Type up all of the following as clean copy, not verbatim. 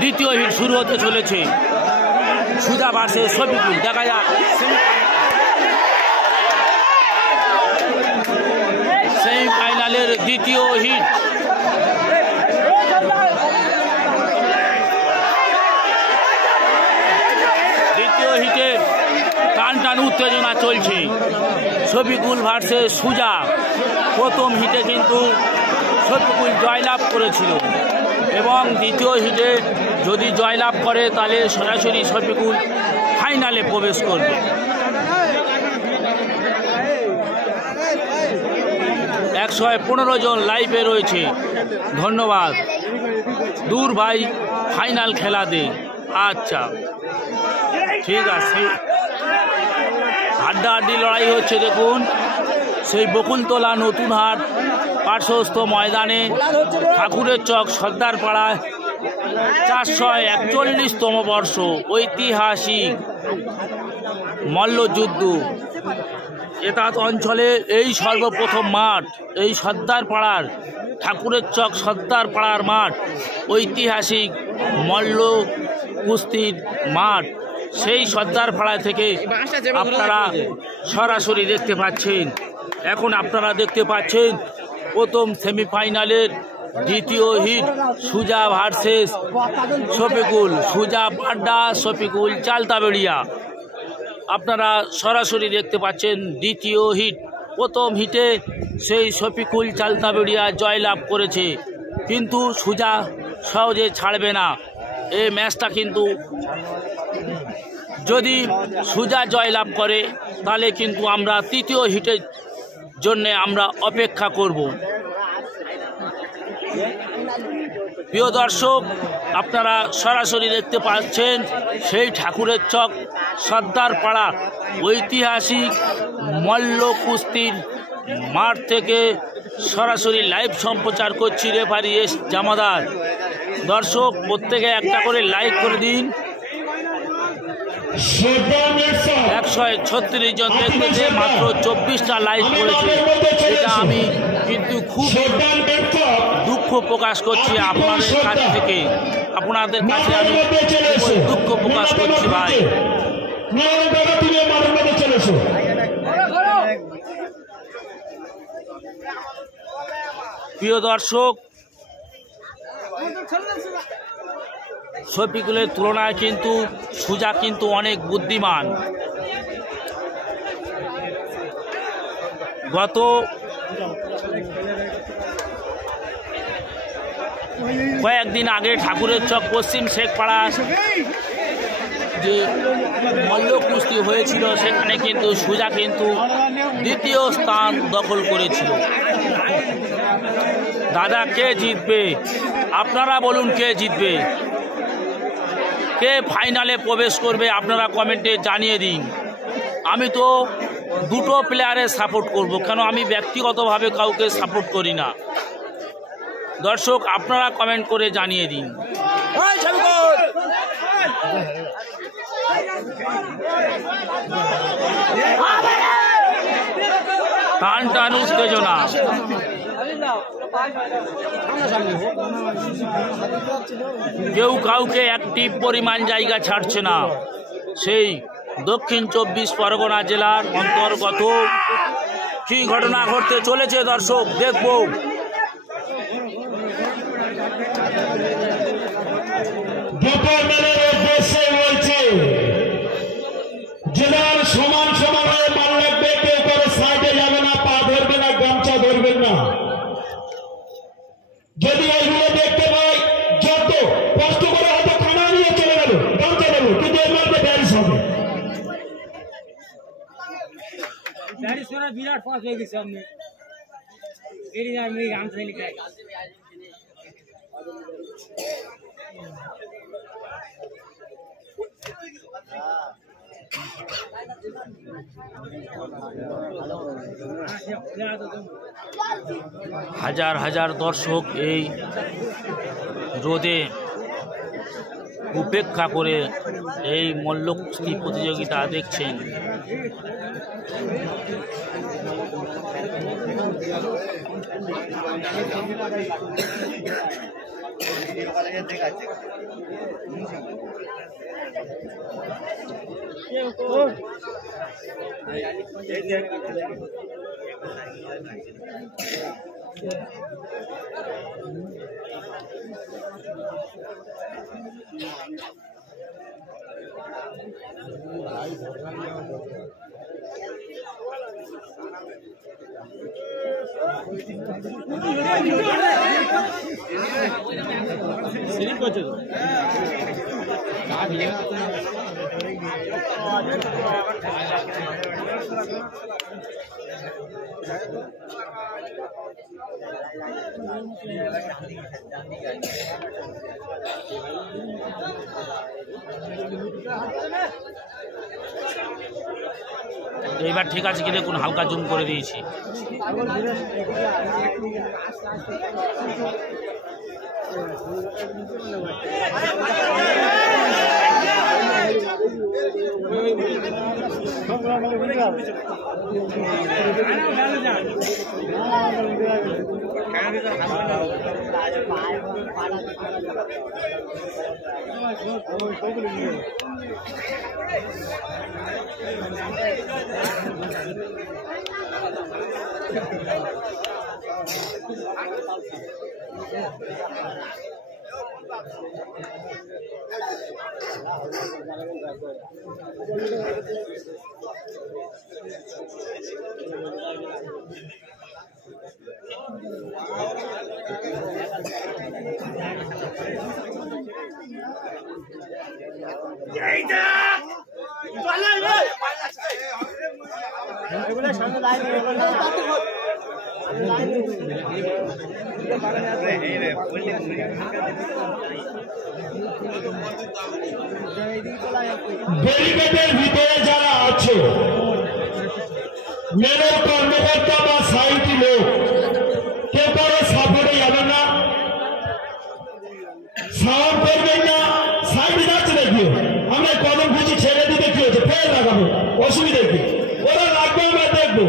দ্বিতীয় হিট শুরু হতে চলেছে। সুজা ভার্সেস শফিকুল। দেখা যাক সেমিফাইনালের দ্বিতীয় হিট। দ্বিতীয় হিটে টান টান উত্তেজনা চলছে। শফিকুল ভার্সেস সুজা। প্রথম হিটে কিন্তু শফিকুল জয়লাভ করেছিল এবং দ্বিতীয় হিটে যদি জয়লাভ করে তাহলে সরাসরি শফিকুল ফাইনালে প্রবেশ করবে। 115 জন লাইভে রয়েছে। ধন্যবাদ। দূর ভাই, ফাইনাল খেলা দে। আচ্ছা ঠিক আছে। হাড্ডাহাড্ডি লড়াই হচ্ছে। দেখুন সেই বকুলতলা নতুনহাট পার্শ্বস্থ ময়দানে ঠাকুরের চক সর্দারপাড়ায় 441তম বর্ষ ঐতিহাসিক মল্লযুদ্ধ। এটা অঞ্চলে এই সর্বপ্রথম মাঠ, এই সর্দারপাড়ার ঠাকুরের চক সর্দারপাড়ার মাঠ ঐতিহাসিক মল্ল কুস্তির মাঠ। সেই সর্দারপাড়া থেকে আপনারা সরাসরি দেখতে পাচ্ছেন। এখন আপনারা দেখতে পাচ্ছেন প্রথম সেমিফাইনালের দ্বিতীয় হিট সুজা ভার্সেস শফিকুল। সুজা পাড্ডা, শফিকুল চালতাবেড়িয়া। আপনারা সরাসরি দেখতে পাচ্ছেন দ্বিতীয় হিট। প্রথম হিটে সেই শফিকুল চালতাবেড়িয়া জয়লাভ করেছে, কিন্তু সুজা সহজে ছাড়বে না এই ম্যাচটা। কিন্তু যদি সুজা জয়লাভ করে তাহলে কিন্তু আমরা তৃতীয় হিটের জন্যে আমরা অপেক্ষা করব। প্রিয় দর্শক, আপনারা সরাসরি দেখতে পাচ্ছেন সেই ঠাকুরের চক সর্দারপাড়া ঐতিহাসিক মল্ল কুস্তির মাঠ থেকে সরাসরি লাইভ সম্প্রচার করছি রেফারি এস জামাদার। দর্শক প্রত্যেকে একটা করে লাইক করে দিন। 136 জন দেখতেছে, মাত্র 24টা লাইক করেছে। এটা আমি কিন্তু খুব দুঃখ প্রকাশ করছি আপনাদের কাছ থেকে। আপনাদের কাছে আমি দুঃখ প্রকাশ করছি ভাই। প্রিয় দর্শক, শফিকুলের তুলনায় কিন্তু সুজা কিন্তু অনেক বুদ্ধিমান। গত কয়েকদিন আগে ঠাকুরের চক পশ্চিম শেখপাড়া যে মল্ল কুস্তি হয়েছিল সেখানে কিন্তু সুজা কিন্তু দ্বিতীয় স্থান দখল করেছিল। দাদা, কে জিতবে? আপনারা বলুন কে জিতবে, কে ফাইনালে প্রবেশ করবে? আপনারা কমেন্টে জানিয়ে দিন। আমি তো দুটো প্লেয়ারের সাপোর্ট করব, কেন আমি ব্যক্তিগতভাবে কাউকে সাপোর্ট করি না। দর্শক আপনারা কমেন্ট করে জানিয়ে দিন। টান টান উত্তেজনা। কেউ কাউকে অ্যাক্টিভ পরিমাণ জায়গা ছাড়ছে না। সেই দক্ষিণ 24 পরগনা জেলার অন্তর্গত কি ঘটনা ঘটতে চলেছে দর্শক দেখব। জেলার সমান সমান হয়ে মান লাগবে, কেউ করে সাইডে যাবে না, পা ধরবে না, গামছা ধরবেন না। যদি এইগুলো দেখতে পাই, যত কষ্ট করে হয়তো খানা নিয়ে চলে গেল, গামছা দেবো, কিন্তু এর মধ্যে ব্যারিস হবে। বিরাট পাস হয়ে গেছে। আপনি গামছা লিখে হাজার হাজার দর্শক এই রোদে উপেক্ষা করে এই মল্ল কুস্তি প্রতিযোগিতা দেখছেন। এইবার ঠিক আছে কি দেখুন, হালকা জুম করে দিয়েছি। ব্যারিকেডের ভিতরে যারা আছে মেয়র কর্মকর্তা বা সাইটি লোক কেউ কারো সাপোর্টে যাবে না, সাউন্ড করবেন না, সাইডে যাচ্ছে দেখি আমরা কদম খুঁজি ছেড়ে দিতে কি হচ্ছে, ফের লাগাবো, অসুবিধা কি, ওরা রাখবো আমরা দেখবো।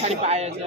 শাড়ি পায়ে আছে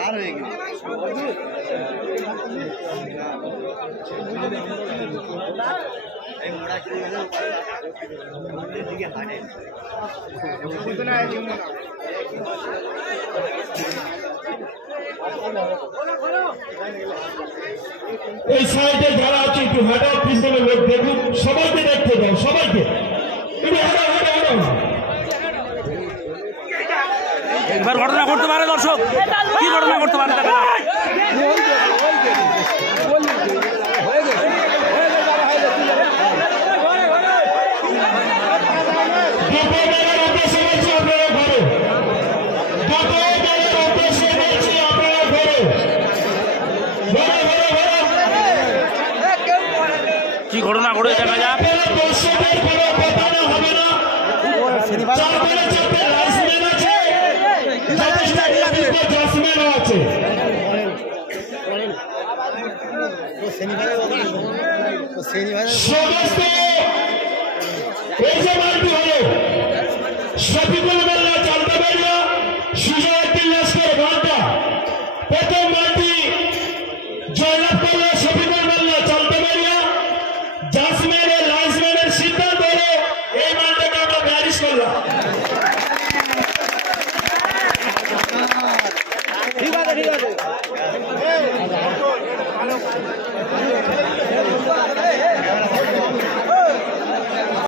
पार हो এই সাইডে যারা আছে একটু হাঁটাও, পিছনে লোক দেখুন, সবাইকে দেখতে দাও, সবাইকে একটু হাঁটাও হাঁটাও হাঁটাও। একবার ঘটনা করতে পারে দর্শক, কি ঘটনা করতে পারে দেখা যাক। কি ঘটনা ঘটে দেখা যাক। সমস্ত এই যে মালটি হলো শফিকুল